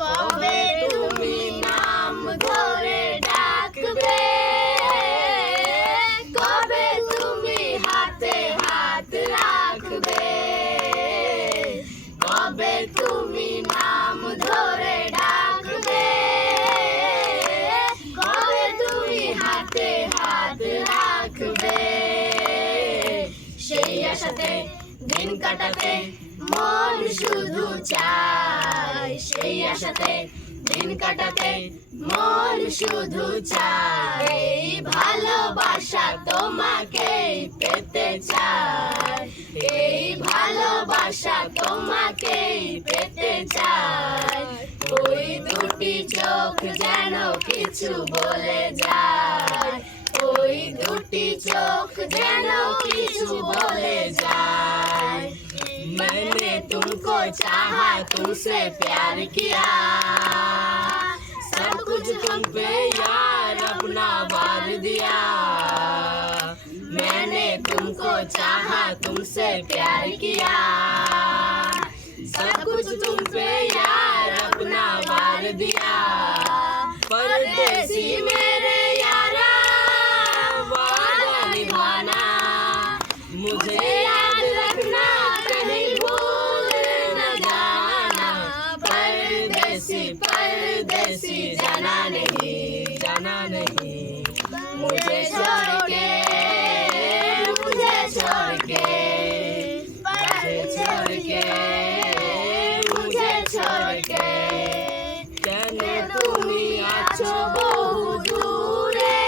কবে তুমি নাম ধরে ডাকবে, কবে তুমি হাতে হাত রাখবে, কবে তুমি নাম ধরে ডাকবে, কবে তুমি হাতে হাত রাখবে। সেই আশাতে দিন কাটাতে মন শুধু চায়, সেই আশাতে দিন কাটাতে মন শুধু চায়। এই ভালোবাসা তোমাকেই পেতে চায়, এই ভালোবাসা তোমাকেই পেতে চায়। ওই দুটি চোখ যেন কিছু বলে যায়, ওই দুটি চোখ যেন কিছু বলে যায়। मैंने तुमको चाहा, तुमसे प्यार किया, सब कुछ तुम पे यार अपना वार दिया। मैंने तुमको चाहा, तुमसे प्यार किया, सब कुछ तुम पे यार अपना वार दिया। परदेसी मेरे यारा वादा निभाना, मुझे याद रखना कहीं भूल न जाना। परदेसी परदेसी जाना नहीं, जाना नहीं। मुझे छोड़ के, मुझे छोड़ के, मुझे छोड़ के, मुझे छोड़ के। কেন তুমি আছো বহু দূরে,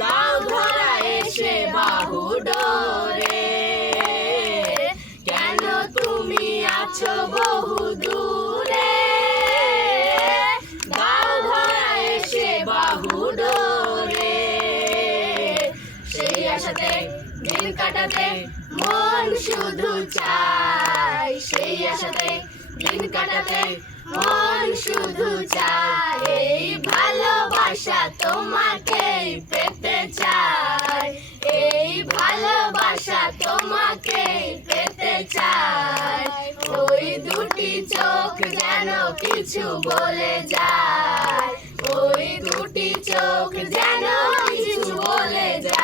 দাও ধরা এসে বাহু ডোরে। কেন তুমি আছো বহু দূরে, দাও ধরা এসে বাহু ডোরে। সেই আশাতে দিন কাটাতে মন শুধু চায়, সেই আশাতে দিন কাটাতে মন শুধু চায়। এই ভালোবাসা তোমাকেই পেতে চায়, এই ভালোবাসা তোমাকেই পেতে চায়। ওই দুটি চোখ যেন কিছু বলে যায়, ওই দুটি চোখ যেন কিছু বলে যায়।